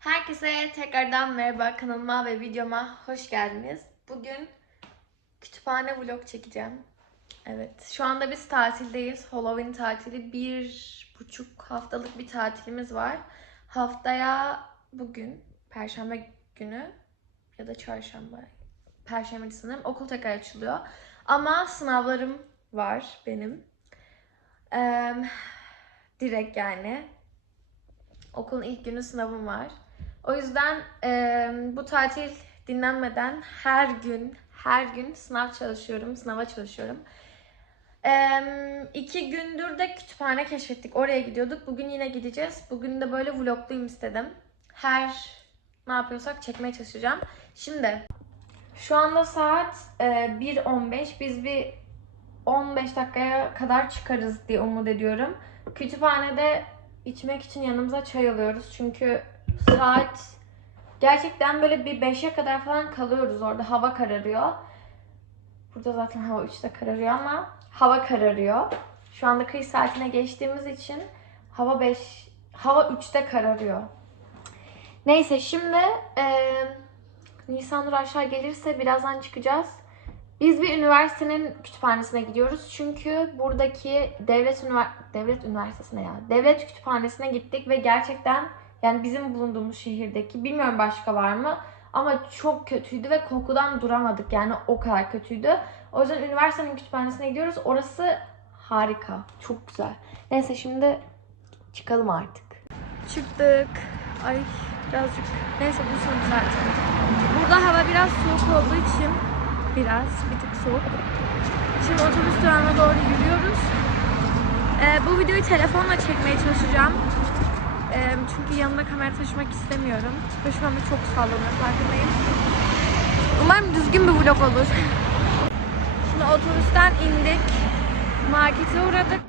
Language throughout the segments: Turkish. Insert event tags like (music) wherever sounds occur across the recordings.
Herkese tekrardan merhaba kanalıma ve videoma hoş geldiniz. Bugün kütüphane vlog çekeceğim. Evet, şu anda biz tatildeyiz. Halloween tatili. Bir buçuk haftalık bir tatilimiz var. Haftaya bugün, perşembe günü ya da çarşamba, perşembe sanırım okul tekrar açılıyor. Ama sınavlarım var benim. Ee, direkt yani. Okulun ilk günü sınavım var. O yüzden e, bu tatil dinlenmeden her gün, her gün sınav çalışıyorum, sınava çalışıyorum. E, iki gündür de kütüphane keşfettik. Oraya gidiyorduk. Bugün yine gideceğiz. Bugün de böyle vlogluyum istedim. Her ne yapıyorsak çekmeye çalışacağım. Şimdi şu anda saat e, 1.15. Biz bir 15 dakikaya kadar çıkarız diye umut ediyorum. Kütüphanede içmek için yanımıza çay alıyoruz. Çünkü saat gerçekten böyle bir 5'e kadar falan kalıyoruz orada. Hava kararıyor. Burada zaten hava 3'te kararıyor ama hava kararıyor. Şu anda kış saatine geçtiğimiz için hava 5 hava 3'te kararıyor. Neyse şimdi eee Nisan Nur aşağı gelirse birazdan çıkacağız. Biz bir üniversitenin kütüphanesine gidiyoruz. Çünkü buradaki devlet ünivers devlet üniversitesine ya. Devlet kütüphanesine gittik ve gerçekten yani bizim bulunduğumuz şehirdeki bilmiyorum başka var mı ama çok kötüydü ve kokudan duramadık. Yani o kadar kötüydü. O yüzden üniversitenin kütüphanesine gidiyoruz. Orası harika. Çok güzel. Neyse şimdi çıkalım artık. Çıktık. Ay birazcık. Neyse bu son zaten. Burada hava biraz soğuk olduğu için biraz bir tık soğuk. Şimdi otobüs durağına doğru yürüyoruz. Ee, bu videoyu telefonla çekmeye çalışacağım. Ee, çünkü yanımda kamera taşımak istemiyorum. Ve şu anda çok sallanıyor farkındayım. Umarım düzgün bir vlog olur. Şimdi otobüsten indik. Markete uğradık.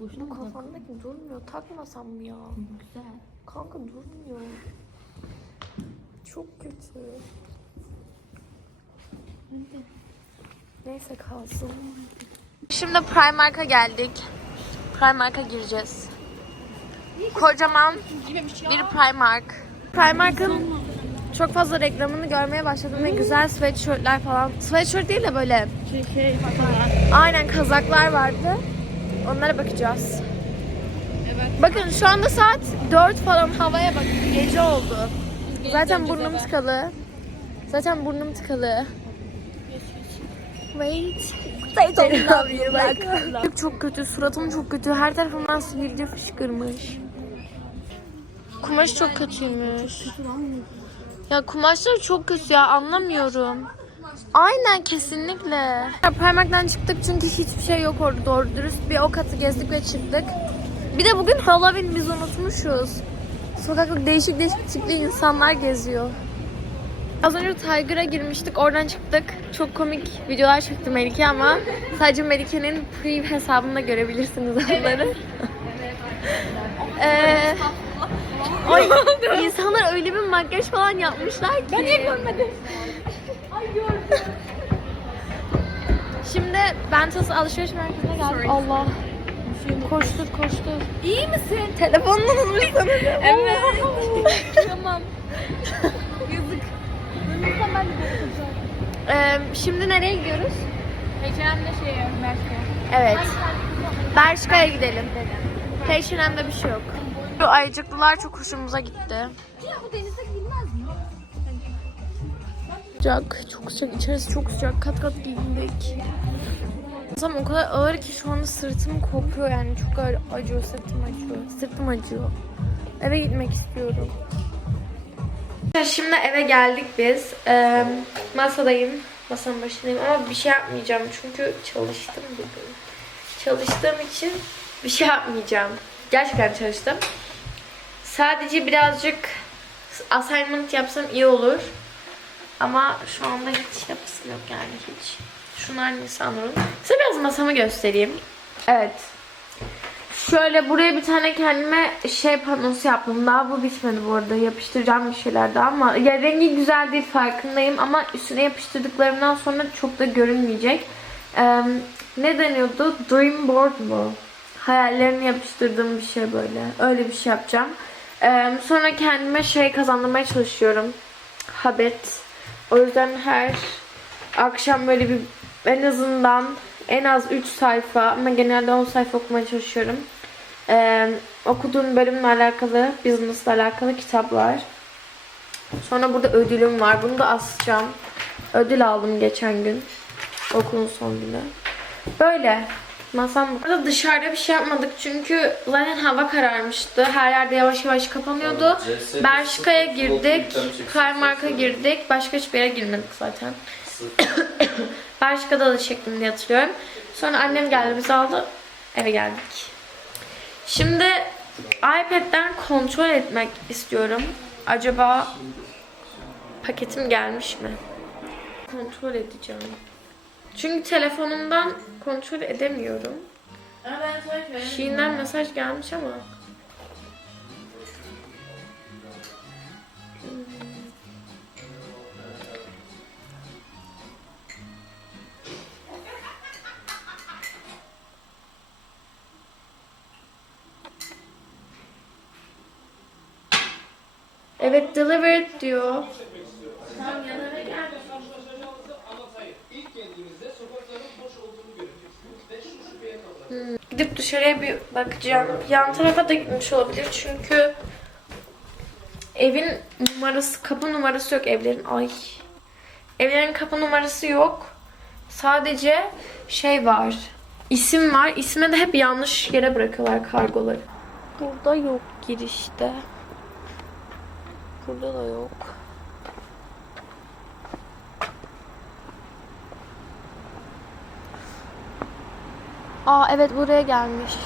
Boşuna mı? Kafamdaki durmuyor. Takmasam mı ya? Güzel. Kanka durmuyor. Çok kötü. Neyse kalsın. Şimdi Primark'a geldik. Primark'a gireceğiz. Kocaman bir Primark. Primark'ın çok fazla reklamını görmeye başladım ve güzel sweatshirtler falan. Sweatshirt değil de böyle Şey, şey falan. aynen kazaklar vardı. Onlara bakacağız. Bakın şu anda saat 4 falan havaya bak gece oldu. Zaten burnum tıkalı. Zaten burnum tıkalı. Wait. Çok- Çok kötü, suratım çok kötü. Her tarafımdan sivilce fışkırmış. Kumaş çok kötüymüş. Ya kumaşlar çok kötü ya anlamıyorum. Aynen kesinlikle. Parmaktan çıktık çünkü hiçbir şey yok orada doğru dürüst. Bir o katı gezdik ve çıktık. Bir de bugün Halloween biz unutmuşuz. Sokakta değişik değişik tipli insanlar geziyor. Az önce Tiger'a girmiştik, oradan çıktık. Çok komik videolar çekti Melike ama sadece Melike'nin pre hesabında görebilirsiniz onları. (laughs) Ee, Ay, (laughs) insanlar öyle bir makyaj falan yapmışlar ki. Ben niye görmedim? Şimdi ben tas alışveriş merkezine geldim. Allah. Koştur koştur. İyi misin? Telefonunu unutmuşsun. evet. tamam. Yazık. Ee, şimdi nereye gidiyoruz? H&M'de şey Mert'e. Evet. Bershka'ya gidelim. H&M'de bir şey yok. Şu ayıcıklılar çok hoşumuza gitti. Ya bu denize mi? Sıcak, çok sıcak. İçerisi çok sıcak. Kat kat giyindik. Ama o kadar ağır ki şu anda sırtım kopuyor yani. Çok ağır acıyor, sırtım acıyor. Sırtım acıyor. Eve gitmek istiyorum. Şimdi eve geldik biz. Ee, masadayım. Masanın başındayım ama bir şey yapmayacağım çünkü çalıştım bugün. Çalıştığım için bir şey yapmayacağım. Gerçekten çalıştım. Sadece birazcık assignment yapsam iyi olur. Ama şu anda hiç yapasım yok yani hiç. Şunlar Nisanur'un. Size biraz masamı göstereyim. Evet. Şöyle buraya bir tane kendime şey panosu yaptım. Daha bu bitmedi bu arada. Yapıştıracağım bir şeyler daha ama ya rengi güzel değil farkındayım ama üstüne yapıştırdıklarımdan sonra çok da görünmeyecek. Ee, ne deniyordu? Dream board mu? Hayallerini yapıştırdığım bir şey böyle. Öyle bir şey yapacağım. Ee, sonra kendime şey kazandırmaya çalışıyorum. Habet. O yüzden her akşam böyle bir en azından en az 3 sayfa ama genelde 10 sayfa okumaya çalışıyorum. Ee, okuduğum bölümle alakalı, business'la alakalı kitaplar. Sonra burada ödülüm var. Bunu da asacağım. Ödül aldım geçen gün. Okulun son günü. Böyle. Masam bu. Burada dışarıda bir şey yapmadık çünkü zaten hava kararmıştı. Her yerde yavaş yavaş kapanıyordu. Bershka'ya girdik. Primark'a girdik. Başka hiçbir yere girmedik zaten. Bershka'da da çektim diye hatırlıyorum. Sonra annem geldi bizi aldı. Eve geldik. Şimdi iPad'den kontrol etmek istiyorum. Acaba paketim gelmiş mi? Kontrol edeceğim. Çünkü telefonumdan kontrol edemiyorum. Şiinden mesaj gelmiş ama. Evet delivered diyor. Gidip dışarıya bir bakacağım. Yan tarafa da gitmiş olabilir çünkü evin numarası, kapı numarası yok evlerin. Ay. Evlerin kapı numarası yok. Sadece şey var. İsim var. İsme de hep yanlış yere bırakıyorlar kargoları. Burada yok girişte. Burada da yok. Aa evet buraya gelmiş.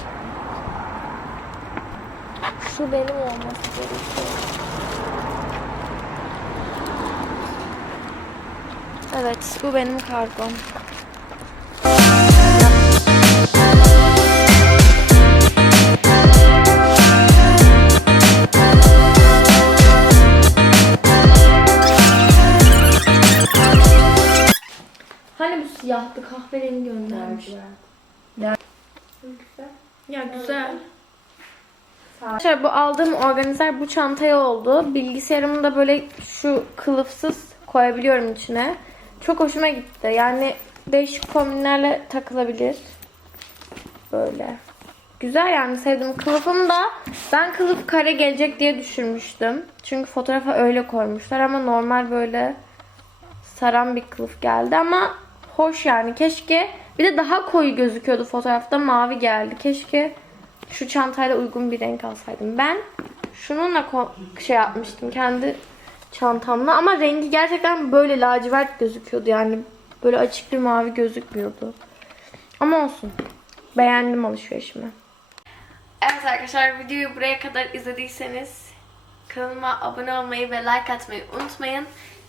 Şu benim olması gerekiyor. Evet bu benim kargom. Hani bu siyahtı kahverengi göndermişler. Ya güzel. Arkadaşlar bu aldığım organizer bu çantaya oldu. Bilgisayarımı da böyle şu kılıfsız koyabiliyorum içine. Çok hoşuma gitti. Yani değişik kombinlerle takılabilir. Böyle. Güzel yani sevdim. Kılıfım da ben kılıf kare gelecek diye düşünmüştüm. Çünkü fotoğrafa öyle koymuşlar ama normal böyle saran bir kılıf geldi ama hoş yani. Keşke bir de daha koyu gözüküyordu fotoğrafta mavi geldi. Keşke şu çantayla uygun bir renk alsaydım. Ben şununla şey yapmıştım kendi çantamla ama rengi gerçekten böyle lacivert gözüküyordu yani böyle açık bir mavi gözükmüyordu. Ama olsun. Beğendim alışverişimi. Evet arkadaşlar videoyu buraya kadar izlediyseniz kanalıma abone olmayı ve like atmayı unutmayın.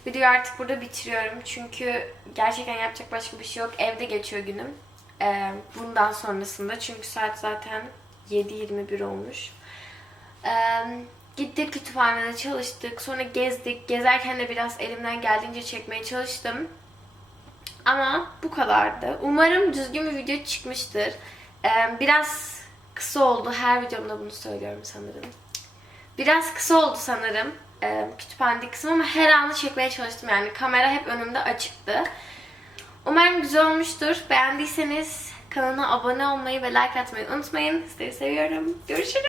Videoyu artık burada bitiriyorum çünkü gerçekten yapacak başka bir şey yok. Evde geçiyor günüm. Ee, bundan sonrasında çünkü saat zaten 7.21 olmuş. Ee, gittik kütüphanede çalıştık. Sonra gezdik. Gezerken de biraz elimden geldiğince çekmeye çalıştım. Ama bu kadardı. Umarım düzgün bir video çıkmıştır. Ee, biraz kısa oldu. Her videomda bunu söylüyorum sanırım. Biraz kısa oldu sanırım. Ee, kütüphanedeki kısım ama her anı çekmeye çalıştım. Yani kamera hep önümde açıktı. Umarım güzel olmuştur. Beğendiyseniz kanala abone olmayı ve like atmayı unutmayın. Sizleri seviyorum. Görüşürüz.